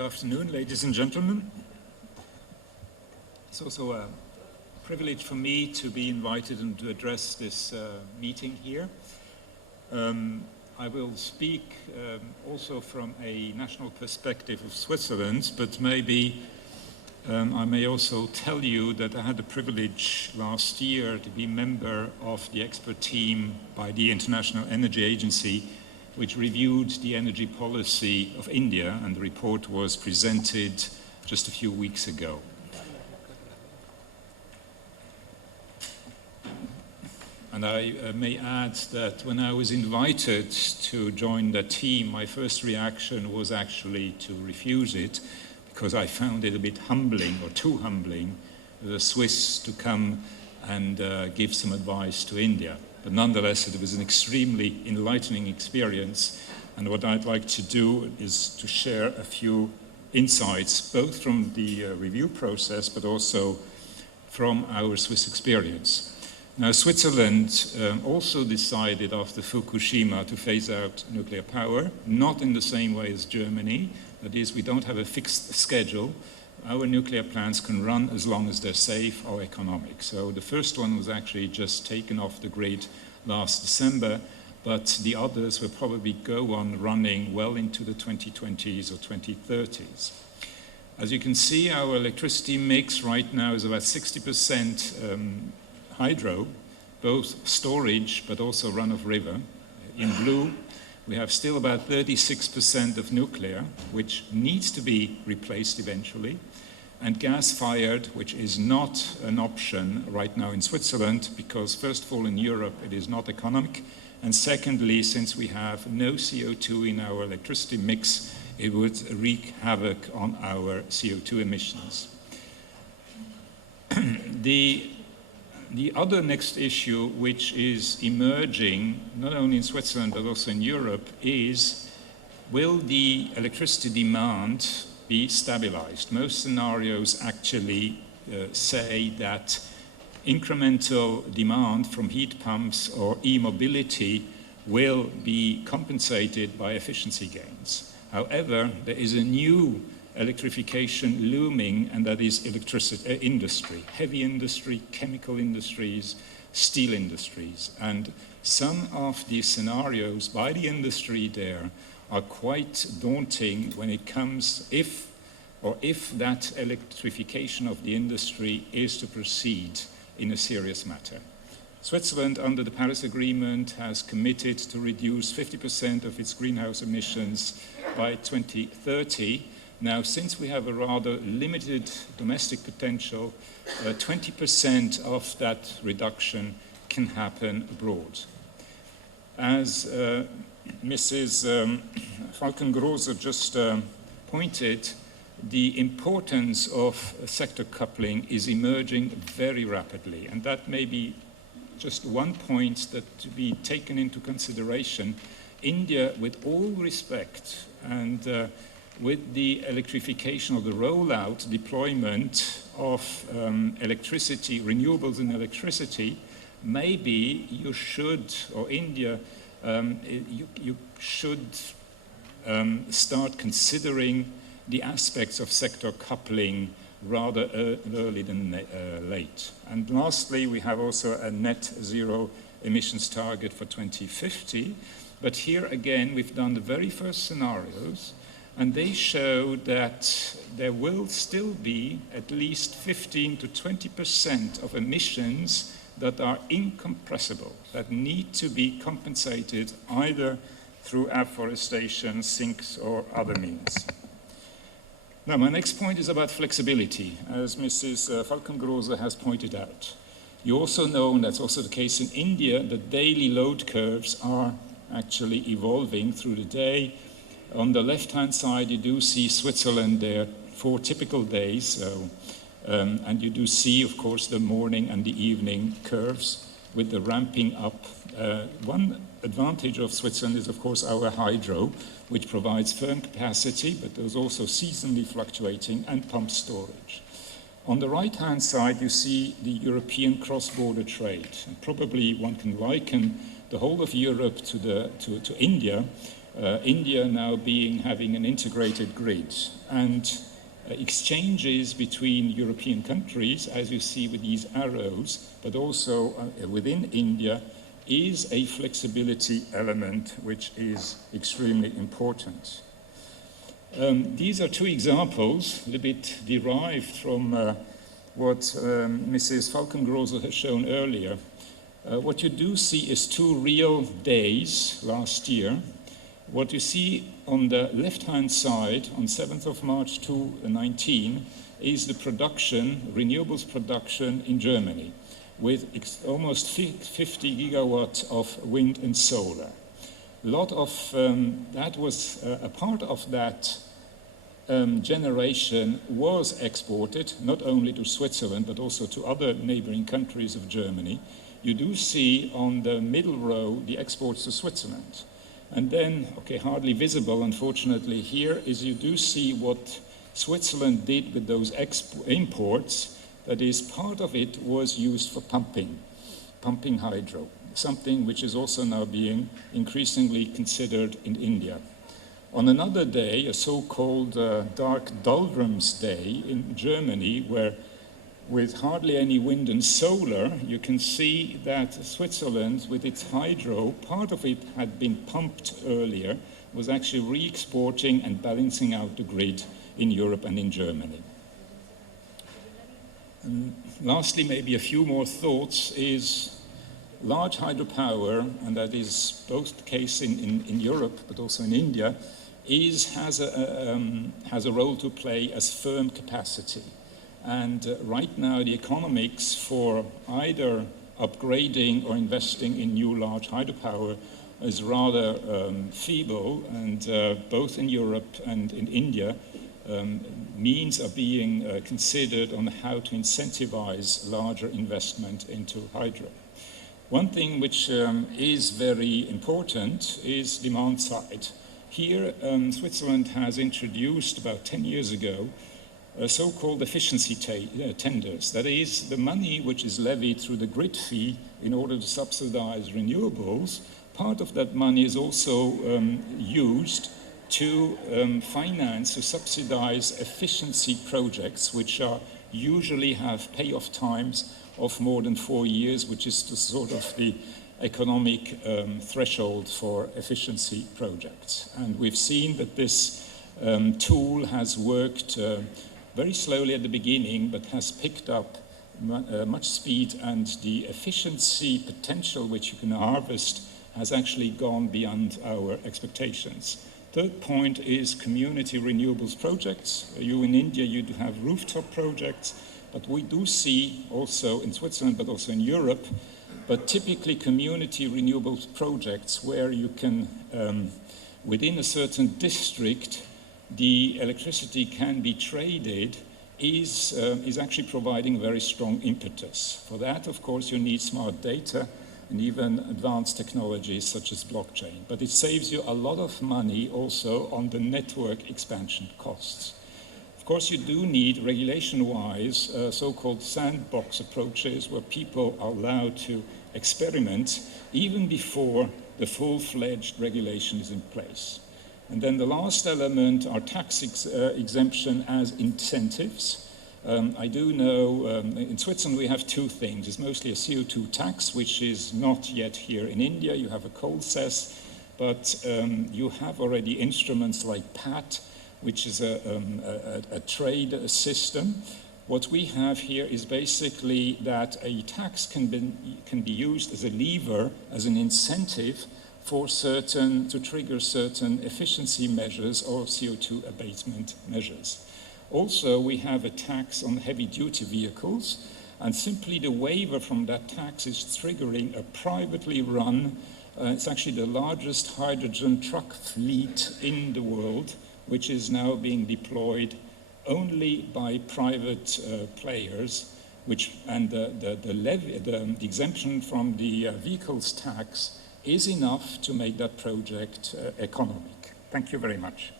afternoon, ladies and gentlemen. It's also a privilege for me to be invited and to address this meeting here. I will speak also from a national perspective of Switzerland, but maybe I may also tell you that I had the privilege last year to be member of the expert team by the International Energy Agency, which reviewed the energy policy of India, and the report was presented just a few weeks ago. And I may add that when I was invited to join the team, my first reaction was actually to refuse it, because I found it a bit humbling, or too humbling, the Swiss to come and give some advice to India. But nonetheless, it was an extremely enlightening experience, and what I'd like to do is to share a few insights, both from the review process, but also from our Swiss experience. Now, Switzerland also decided after Fukushima to phase out nuclear power, not in the same way as Germany. That is, we don't have a fixed schedule. Our nuclear plants can run as long as they're safe or economic. So the first one was actually just taken off the grid last December, but the others will probably go on running well into the 2020s or 2030s. As you can see, our electricity mix right now is about 60% hydro, both storage but also run-of-river. In blue, we have still about 36% of nuclear, which needs to be replaced eventually, and gas-fired, which is not an option right now in Switzerland, because first of all, in Europe, it is not economic, and secondly, since we have no CO2 in our electricity mix, it would wreak havoc on our CO2 emissions. The other next issue, which is emerging, not only in Switzerland but also in Europe, is will the electricity demand be stabilized? Most scenarios actually say that incremental demand from heat pumps or e-mobility will be compensated by efficiency gains. However, there is a new electrification looming, and that is electricity industry, heavy industry, chemical industries, steel industries. And some of the scenarios by the industry there are quite daunting when it comes if that electrification of the industry is to proceed in a serious matter. Switzerland, under the Paris Agreement, has committed to reduce 50% of its greenhouse emissions by 2030. Now, since we have a rather limited domestic potential, 20% of that reduction can happen abroad. As Mrs. Falkengrose just pointed, the importance of sector coupling is emerging very rapidly, and that may be just one point that to be taken into consideration. India, with all respect, and with the electrification of the rollout, deployment of electricity, renewables in electricity, maybe you should, or India, you should start considering the aspects of sector coupling rather early than late. And lastly, we have also a net zero emissions target for 2050. But here again, we've done the very first scenarios, and they show that there will still be at least 15 to 20% of emissions that are incompressible, that need to be compensated either through afforestation, sinks, or other means. Now, my next point is about flexibility, as Mrs. Falkengrose has pointed out. You also know, and that's also the case in India, that daily load curves are actually evolving through the day. On the left-hand side, you do see Switzerland there, 4 typical days. So, and you do see, of course, the morning and the evening curves with the ramping up. One advantage of Switzerland is, of course, our hydro, which provides firm capacity, but there's also seasonally fluctuating and pump storage. On the right-hand side, you see the European cross-border trade. And probably one can liken the whole of Europe to India, India now having an integrated grid. And exchanges between European countries, as you see with these arrows, but also within India, is a flexibility element which is extremely important. These are two examples, a little bit derived from what Mrs. Falkengrose has shown earlier. What you do see is two real days last year. What you see on the left-hand side, on 7th of March 2019, is the production, renewables production in Germany, with almost 50 gigawatts of wind and solar. A lot of that was a part of that generation was exported, not only to Switzerland, but also to other neighboring countries of Germany. You do see on the middle row the exports to Switzerland. And then, okay, hardly visible, unfortunately, here is you do see what Switzerland did with those imports. That is, part of it was used for pumping hydro, something which is also now being increasingly considered in India. On another day, a so-called dark doldrums day in Germany, where with hardly any wind and solar, you can see that Switzerland, with its hydro, part of it had been pumped earlier, was actually re-exporting and balancing out the grid in Europe and in Germany. And lastly, maybe a few more thoughts is large hydropower, and that is both the case in Europe, but also in India, has a role to play as firm capacity. And right now, the economics for either upgrading or investing in new large hydropower is rather feeble, and both in Europe and in India, means are being considered on how to incentivize larger investment into hydro. One thing which is very important is demand side. Here, Switzerland has introduced about 10 years ago so-called efficiency tenders. That is, the money which is levied through the grid fee in order to subsidize renewables, part of that money is also used to finance, to subsidize efficiency projects, which usually have payoff times of more than 4 years, which is the sort of the economic threshold for efficiency projects. And we've seen that this tool has worked very slowly at the beginning, but has picked up much speed, and the efficiency potential which you can harvest has actually gone beyond our expectations. Third point is community renewables projects. You in India, you do have rooftop projects, but we do see also in Switzerland, but also in Europe, but typically community renewables projects where you can, within a certain district, the electricity can be traded is actually providing very strong impetus. For that, of course, you need smart data and even advanced technologies such as blockchain. But it saves you a lot of money also on the network expansion costs. Of course, you do need, regulation-wise, so-called sandbox approaches where people are allowed to experiment even before the full-fledged regulation is in place. And then the last element are tax exemption as incentives. I do know in Switzerland we have two things. It's mostly a CO2 tax, which is not yet here in India. You have a coal cess, but you have already instruments like PAT, which is a trade system. What we have here is basically that a tax can be used as a lever, as an incentive for to trigger certain efficiency measures or CO2 abatement measures. Also, we have a tax on heavy-duty vehicles, and simply the waiver from that tax is triggering a privately run, it's actually the largest hydrogen truck fleet in the world, which is now being deployed only by private players, and the exemption from the vehicles tax is enough to make that project economic. Thank you very much.